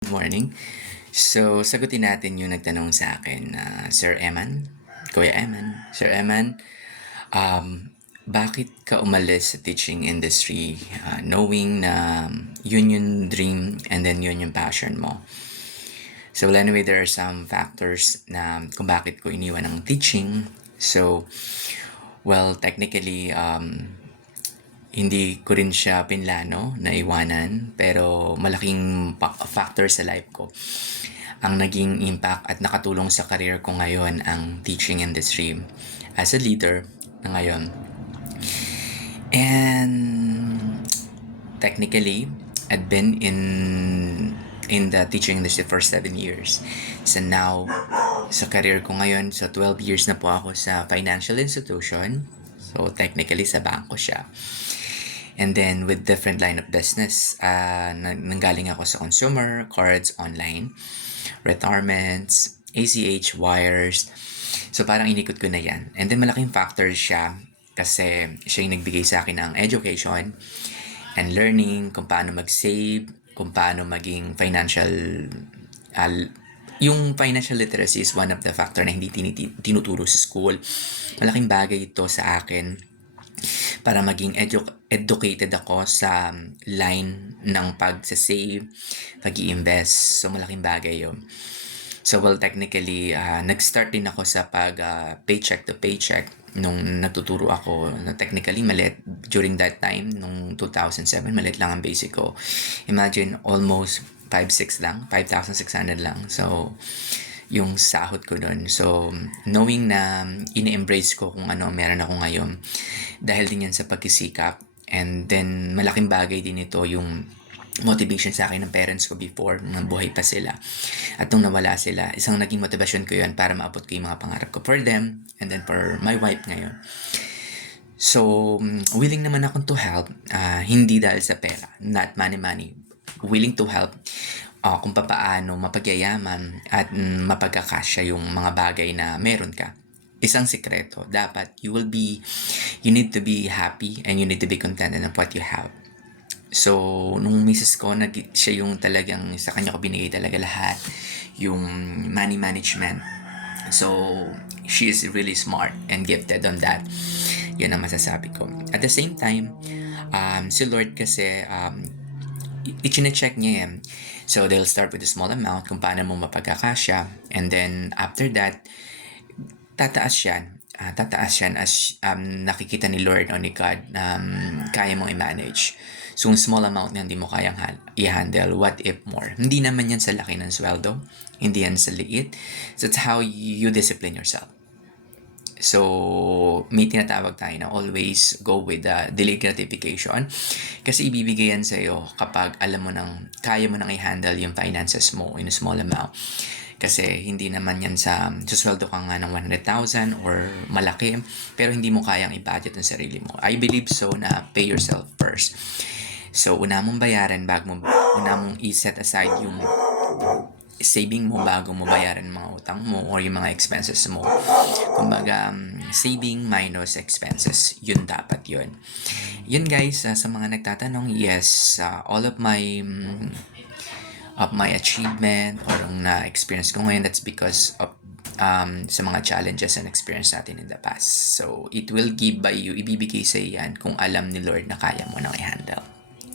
Good morning. So, sagutin natin yung nagtanong sa akin na Sir Eman, Kuya Eman, Sir Eman, bakit ka umalis sa teaching industry knowing na yun yung dream and then yun yung passion mo? So, well, anyway, there are some factors na kung bakit ko iniwan ng teaching. So, well, technically, hindi ko rin siya pinlano na iwanan, pero malaking factor sa life ko ang naging impact at nakatulong sa career ko ngayon ang teaching industry as a leader na ngayon. And technically, I'd been in the teaching industry for 7 years. So now, sa career ko ngayon, so 12 years na po ako sa financial institution. So technically, sa bangko siya. And then with different line of business, nanggaling ako sa consumer, cards, online, retirements, ACH, wires. So parang inikot ko na yan. And then malaking factor siya kasi siya yung nagbigay sa akin ng education and learning kung paano mag-save, kung paano maging financial, yung financial literacy is one of the factor na hindi tinuturo sa school. Malaking bagay ito sa akin para maging educated ako sa line ng pag-save, pag-i-invest. So, malaking bagay yun. So, well, technically, nag-start din ako sa paycheck to paycheck nung natuturo ako. Technically, maliit during that time, nung 2007, maliit lang ang basic ko. Imagine, almost 5,600 lang, 5,600 lang. So, yung sahod ko doon. So, knowing na ini-embrace ko kung ano meron ako ngayon, dahil din yan sa pagkisikap. And then, malaking bagay din ito yung motivation sa akin ng parents ko before, nung buhay pa sila. At nung nawala sila, isang naging motivation ko yun para maabot ko yung mga pangarap ko for them, and then for my wife ngayon. So, willing naman akong to help, hindi dahil sa pera, not money. Willing to help kung papaano mapagyayaman at mapagkakasya yung mga bagay na meron ka. Isang sikreto, dapat you need to be happy and you need to be contented of what you have. So, nung misis ko, siya yung talagang, sa kanya ko binigay talaga lahat, yung money management. So, she is really smart and gifted on that. Yan ang masasabi ko. At the same time, si Lord kasi, i-check niya yan. So, they'll start with a small amount kung paano mo mapagkakasya. And then, after that, tataas yan as nakikita ni Lord o ni God kaya mong i-manage. So, yung small amount na hindi mo kayang i-handle, what if more? Hindi naman yan sa laki ng sweldo. Hindi yan sa liit. So, it's how you discipline yourself. So, may tinatawag tayo na always go with the delayed gratification. Kasi ibibigay yan sa'yo kapag alam mo kaya mo nang i-handle yung finances mo in a small amount. Kasi hindi naman yan susweldo ka nga ng 100,000 or malaki, pero hindi mo kayang i-budget ang sarili mo. I believe so na pay yourself first. So, una mong bayaran una mong i-set aside yung saving mo bago mo bayaran mga utang mo or yung mga expenses mo. Kumbaga, saving minus expenses, yun dapat yun. Yun guys, sa mga nagtatanong, yes, all of my achievement or na-experience ko ngayon, that's because of sa mga challenges and experience natin in the past. So, it will give by you, ibibigay sa iyan kung alam ni Lord na kaya mo nang i-handle.